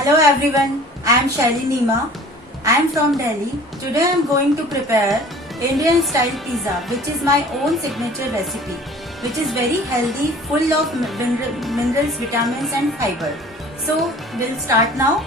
Hello everyone, I am Shaili Nima. I am from Delhi. Today I am going to prepare Indian style pizza, which is my own signature recipe, which is very healthy, full of minerals, vitamins and fiber. So we'll start now.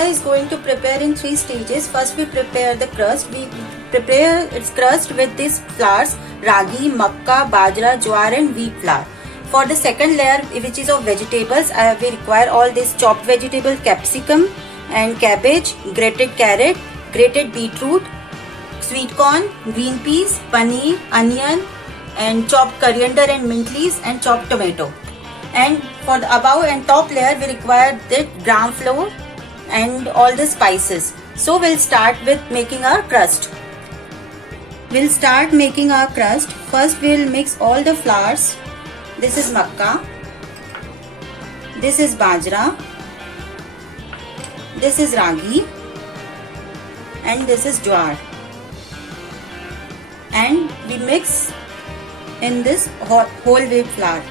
Is going to prepare in 3 stages. First we prepare the crust. We prepare its crust with these flours: ragi, makka, bajra, jowar and wheat flour. For the second layer, which is of vegetables, we require all this chopped vegetable: capsicum and cabbage, grated carrot, grated beetroot, sweet corn, green peas, paneer, onion and chopped coriander and mint leaves and chopped tomato. And for the above and top layer, we require the gram flour and all the spices. So we'll start with making our crust. We'll start making our crust. First we'll mix all the flours. This is makka, this is bajra, this is ragi and this is jowar, and we mix in this whole wheat flour.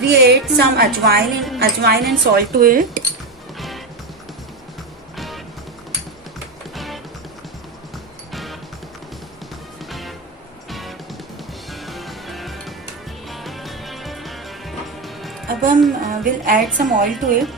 We add some ajwain and salt to it. अब हम will add some oil to it.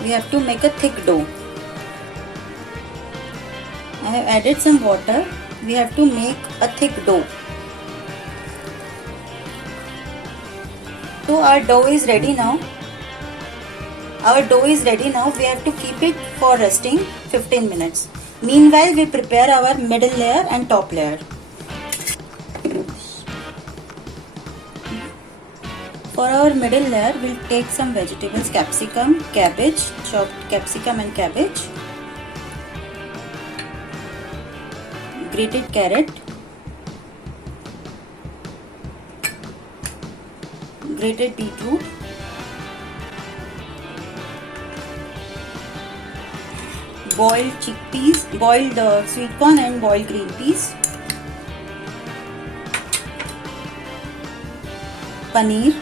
We have to make a thick dough. I have added some water. We have to make a thick dough. So our dough is ready now. Our dough is ready now. We have to keep it for resting 15 minutes. Meanwhile, we prepare our middle layer and top layer. For our middle layer, we'll take some vegetables: capsicum, cabbage, chopped capsicum and cabbage, grated carrot, grated beetroot, boiled chickpeas, boiled sweet corn and boiled green peas, paneer,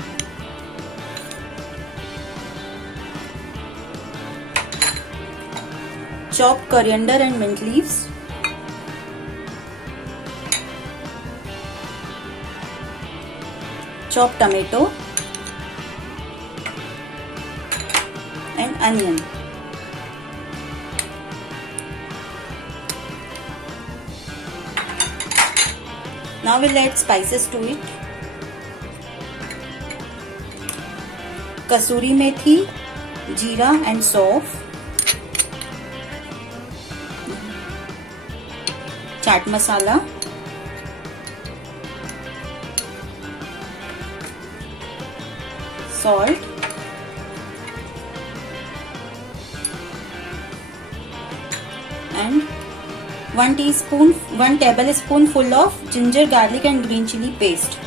chopped coriander and mint leaves, chopped tomato and onion. Now we'll add spices to it: kasuri methi, jeera and sauf, chaat masala, salt, and 1 tablespoon full of ginger, garlic and green chili paste.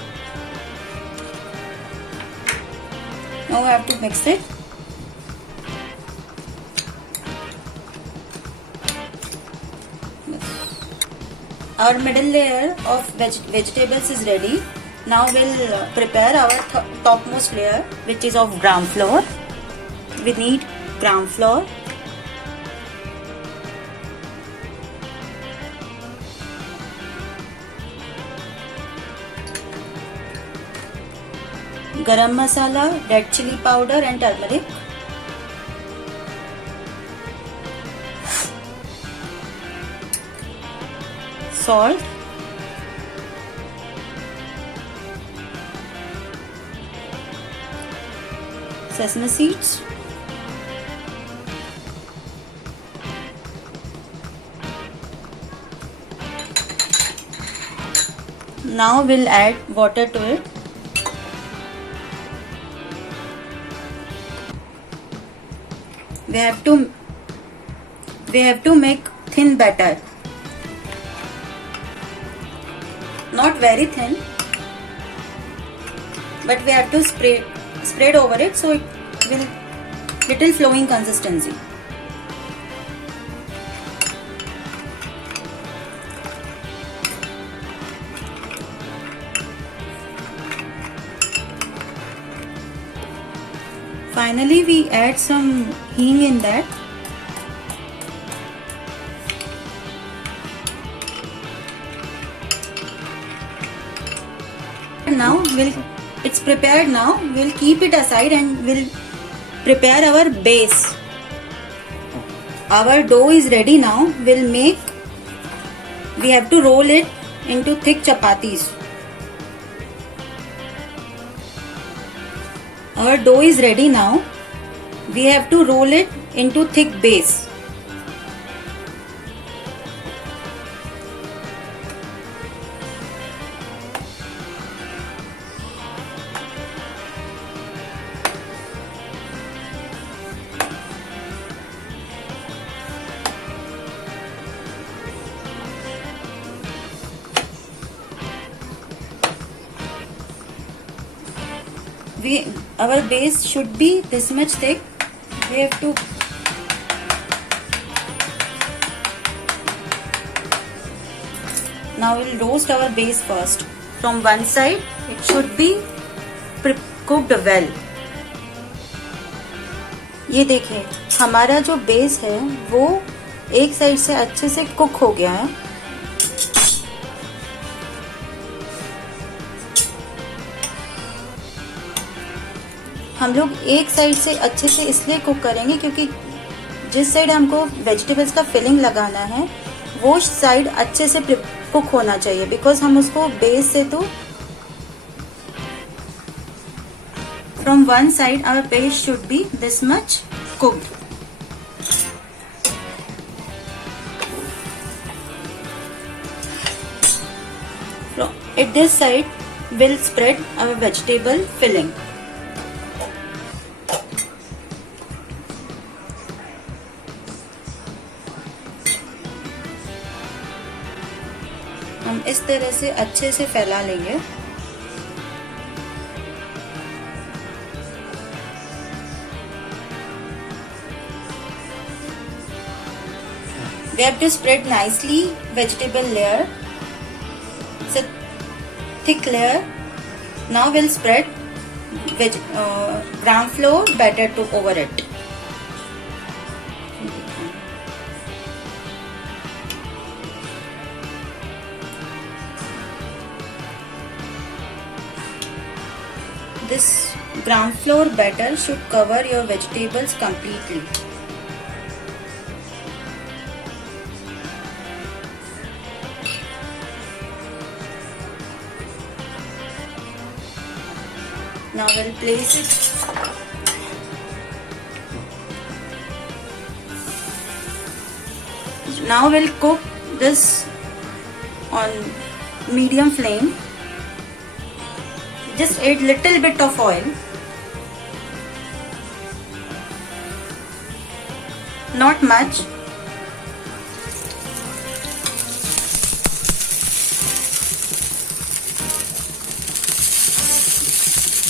Now we have to mix it. Our middle layer of vegetables is ready. Now we'll prepare our topmost layer, which is of gram flour. We need gram flour, garam masala, red chili powder and turmeric, salt, sesame seeds, now we'll add water to it. We have to make thin batter. not very thin, but we have to spread over it so it will little flowing consistency. Finally, we add some hing in that. Now it's prepared now. We'll keep it aside and we'll prepare our base. Our dough is ready now. We have to roll it into thick chapatis. Our dough is ready now. We have to roll it into thick base. Our base should be this much thick. We have to now we'll roast our base first. From one side it should be cooked well. ये देखिए हमारा जो base है वो एक side से अच्छे से कुक हो गया है. हम लोग एक साइड से अच्छे से इसलिए कुक करेंगे क्योंकि जिस साइड हमको वेजिटेबल्स का फिलिंग लगाना है वो साइड अच्छे से कुक होना चाहिए, बिकॉज हम उसको बेस से तो from one side our base should be this much cooked. At this side we'll spread our vegetable filling. हम इस तरह से अच्छे से फैला लेंगे. We have to spread nicely vegetable layer. It's a thick layer. Now we'll spread gram flour batter over it. This gram flour batter should cover your vegetables completely. Now we'll place it. Now we'll cook this on medium flame. Just add little bit of oil. Not much.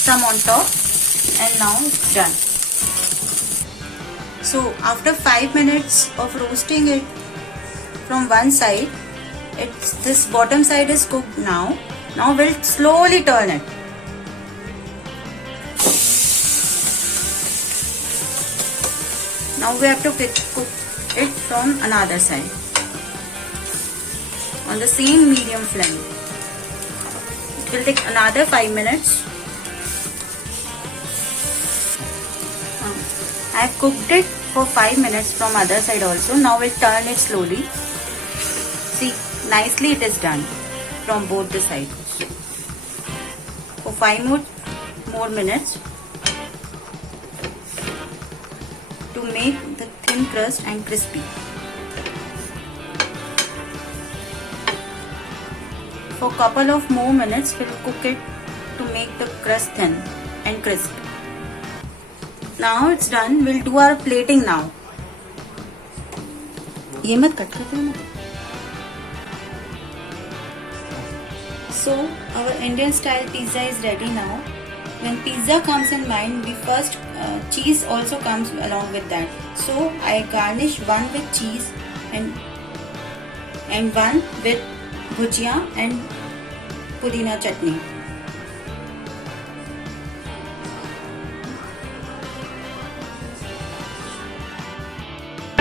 Some on top, and now it's done. So after 5 minutes of roasting it from one side, this bottom side is cooked now. Now we'll slowly turn it. Now we have to cook it from another side on the same medium flame. It will take another 5 minutes. I have cooked it for 5 minutes from other side also. Now we'll turn it slowly. See, nicely it is done from both the sides. For 5 more minutes to make the thin crust and crispy. For couple of more minutes we'll cook it to make the crust thin and crisp. Now it's done. We'll do our plating now. ये मत cut कर देना. So our Indian style pizza is ready now. When pizza comes in mind, we first cheese also comes along with that. So I garnish one with cheese and one with bhujia and pudina chutney.